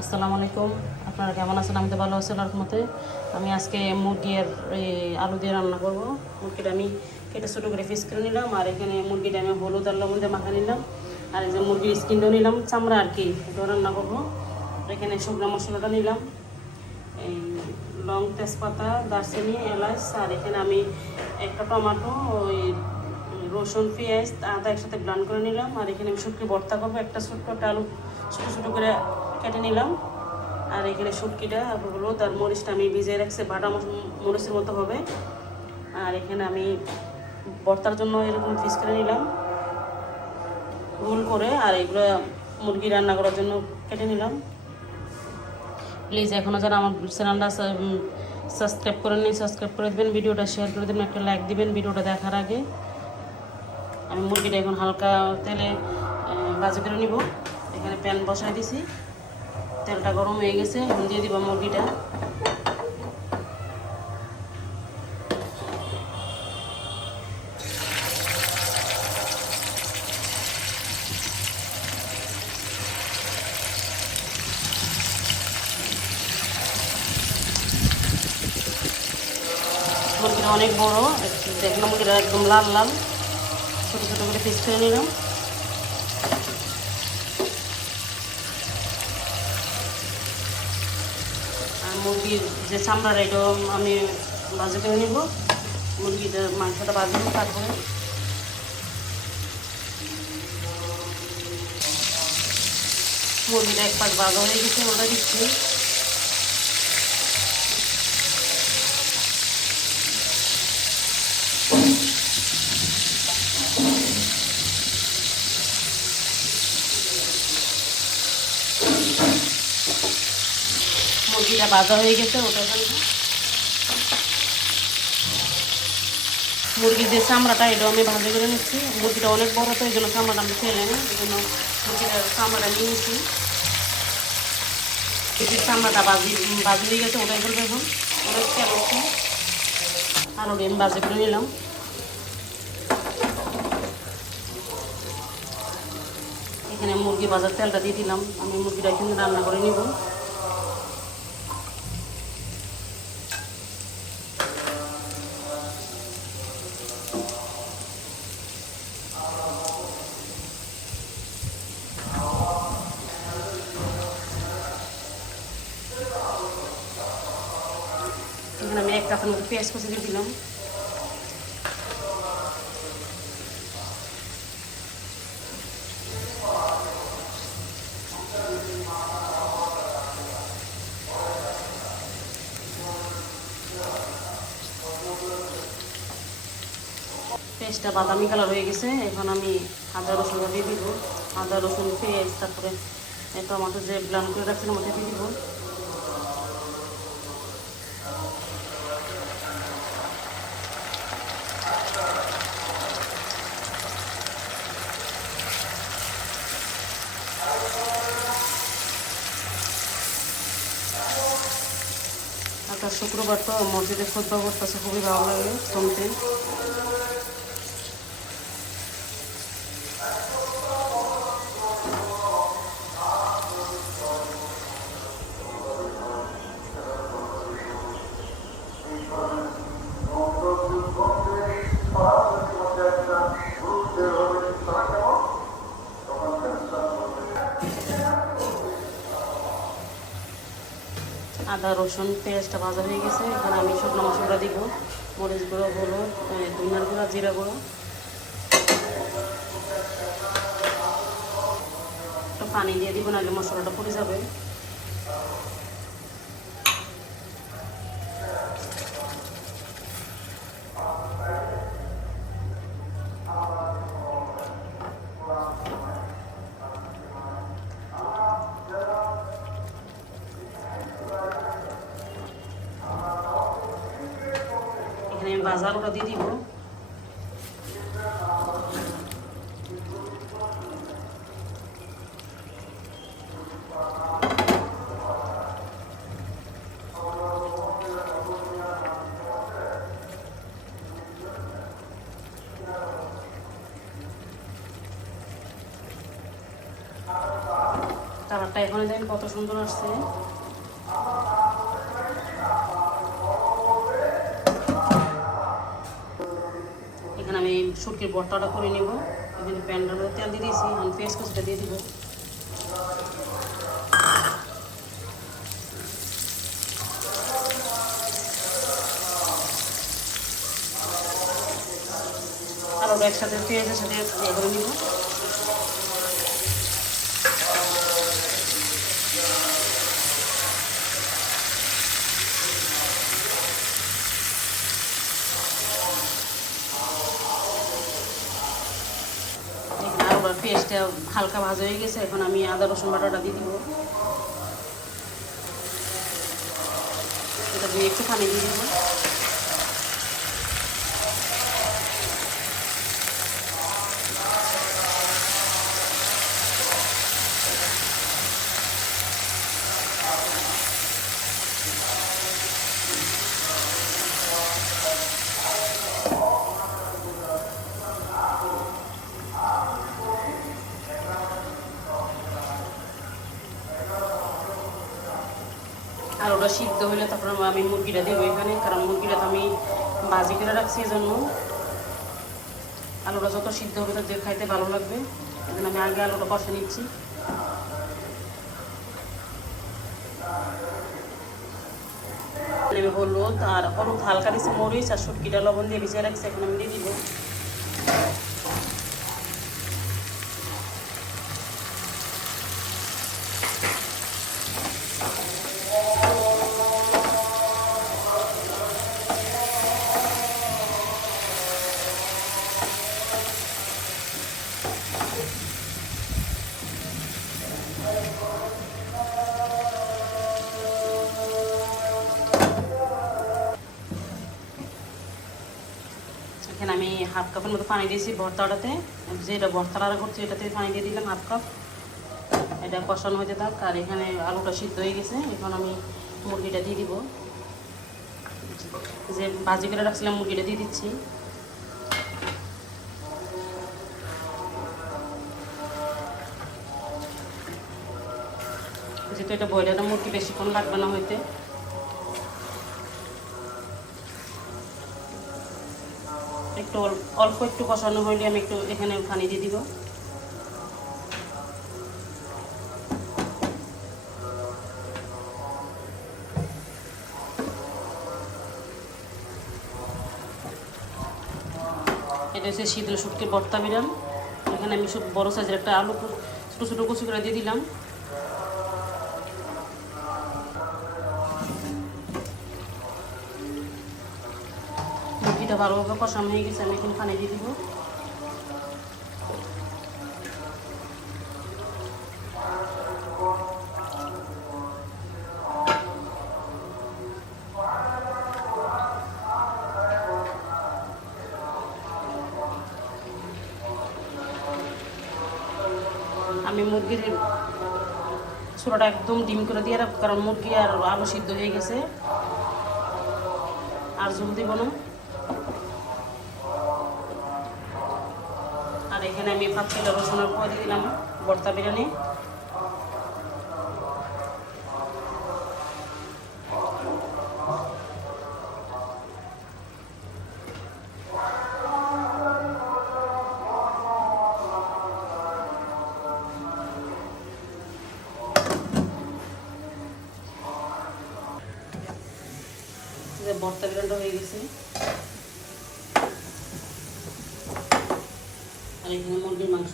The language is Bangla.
আসসালামু আলাইকুম। আপনারা কেমন আছেন? আমি তো ভালো আছি আল্লাহর রহমতে। আমি আজকে মুরগির আলু দিয়ে রান্না করব। মুরগিটা আমি কেটে ছোটো করে পিস করে নিলাম, আর এখানে মুরগিটা আমি হলুদ আর লবণ দিয়ে মাখা নিলাম, আর এই যে মুরগির স্কিনটাও নিলাম, চামড়া আর কি, এটাও রান্না করবো। এখানে শুকনো মশলাটা নিলাম, এই লং, তেজপাতা, দারচিনি, এলাচ, আর এখানে আমি একটা টমেটো, ওই রসুন, পেঁয়াজ, আদা একসাথে ব্লেন্ড করে নিলাম, আর এখানে আমি শুটকি ভর্তা করবো। একটা ছোট্ট একটা আলু ছোটো ছোটো করে কেটে নিলাম, আর এখানে শুটকিটা হলুদ আর মরিচটা আমি ভিজিয়ে রাখছি, বাটা মরিচের মতো হবে। আর এখানে আমি ভর্তার জন্য এরকম পিস করে নিলাম গোল করে, আর এগুলো মুরগি রান্না করার জন্য কেটে নিলাম। প্লিজ এখনও যারা আমার চ্যানেলটা সাবস্ক্রাইব করে নিন, সাবস্ক্রাইব করে দেবেন, ভিডিওটা শেয়ার করে দেবেন, একটা লাইক দিবেন ভিডিওটা দেখার আগে। আমি মুরগিটা এখন হালকা তেলে ভাজি করে নিব। এখানে প্যান বসাই দিছি, তেলটা গরম হয়ে গেছে, এখন দিয়ে দিব মুরগিটা। মুরগিটা অনেক বড়, দেখলাম মুরগিটা একদম লাল লাল, ছোটো ছোটো করে পিস করে নিলাম। আর মুরগির যে চামড়াটা, এটাও আমি ভাজি করে নিব। মুরগিটা মাংসটা ভাজি নেব, তারপরে মুরগিটা এক পাশ ভাজা হয়ে গেছে, ওটা দিচ্ছি। মুরগিটা ভাজা হয়ে গেছে, ওটা মুরগির যে চামড়াটা, এটাও আমি ভাজি করে নিচ্ছি। মুরগিটা অনেক বড়, তো এই জন্য চামড়াটা আমি ফেলে নিই, এই জন্য মুরগিটার চামড়াটা নিয়ে নিচ্ছি। মুরগির চামড়াটা ভাজি হয়ে গেছে, ওটাই করবে এখন। অনেক তেল হচ্ছে, আর ওটা আমি ভাজি করে নিলাম। এখানে মুরগি ভাজার তেলটা দিয়ে দিলাম, আমি মুরগিটা কিন্তু রান্না করে নিব। এখানে আমি এক কাপের মতো পেঁয়াজ কুচি দিয়ে দিলাম। পেঁয়াজটা বাদামি কালার হয়ে গেছে, এখন আমি আদা রসুনটা দিয়ে দিব। আদা রসুন পেঁয়াজ, তারপরে টমেটো যে ব্লেন্ড করে রাখছিলাম ওটা দিয়ে দিব। আজকে শুক্রবার তো মসজিদে খুতবা করতেছে, খুবই ভালো লাগে শুনতে। আদা রসুন পেঁয়াজটা ভাজা হয়ে গেছে, এখানে আমি শুকনো মশলা দিব, মরিচ গুঁড়ো, হলুদ, ধনিয়ার গুঁড়া, জিরা গুঁড়ো, একটু পানি দিয়ে দিব, নাহলে মশলাটা পুড়ে যাবে। এখানে আমি ভাজা আলুটা দিয়ে দিব। কালারটা কালারটা এখানে দেখেন কত সুন্দর আসছে। এখানে আমি শুটকির ভর্তাটা করে নিব। এখানে প্যানটার মধ্যে তেল দিয়ে দিয়েছি, আমি পেঁয়াজ কুচিটা দিয়ে দিব। আর ওটা একসাথে পেঁয়াজের সাথে ইয়ে করে নিব। আর পেঁয়াজটা হালকা ভাজা হয়ে গেছে, এখন আমি আদা রসুন বাটাটা দিয়ে দিব। এটা দিয়ে একটু পানি দিয়ে দিব। আর ওটা সিদ্ধ হলে তারপর আমি মুরগিটা দেবো এখানে, কারণ মুরগিটা তো আমি ভাজি করে রাখছি, এই জন্য আলুটা যত সিদ্ধ হবে তত খাইতে ভালো লাগবে। এই জন্য আমি আগে আলুটা কষে নিচ্ছি। হলুদ হালকা দিচ্ছি, মরিচ আর শুটকিটা লবণ দিয়ে ভিজিয়ে রাখছি, এখন আমি দিয়ে দিব। এখানে আমি হাফ কাপের মতো পানি দিয়েছি ভর্তাটাতে, যেটা ভর্তা রান্না করছি এটাতে পানি দিয়ে দিলাম হাফ কাপ। এটা কষানো হতে থাক। আর এখানে আলুটা সিদ্ধ হয়ে গেছে, এখন আমি মুরগিটা দিয়ে দিব। যে ভাজি করে রাখছিলাম মুরগিটা দিয়ে দিচ্ছি। যেহেতু এটা ব্রয়লার মুরগি বেশিক্ষণ লাগবে না হইতে, একটু অল্প একটু কষানো হইলে আমি একটু এখানে পানি দিয়ে দিব। এটা হচ্ছে শীতল শুটকির ভর্তা বিরাম। এখানে আমি বড় সাইজের একটা আলু ছোটো ছোটো কুচি করে দিয়ে দিলাম। মুরগিটা ভালোভাবে কষানো হয়ে গেছে, আমি এখানে পানি দিয়ে দিব। আমি মুরগির ছোটোটা একদম ডিম করে দিয়ে রাখবো, কারণ মুরগি আর আলু সিদ্ধ হয়ে গেছে, আর ঝোল দিব না। আর এখানে আমি 5 কিলো রসুনের পোয়া দিয়ে দিলাম ভর্তা বিরিয়ানি। ভর্তা বিরিয়ানিটা হয়ে গেছে। আর এখানে মুরগির মাংস।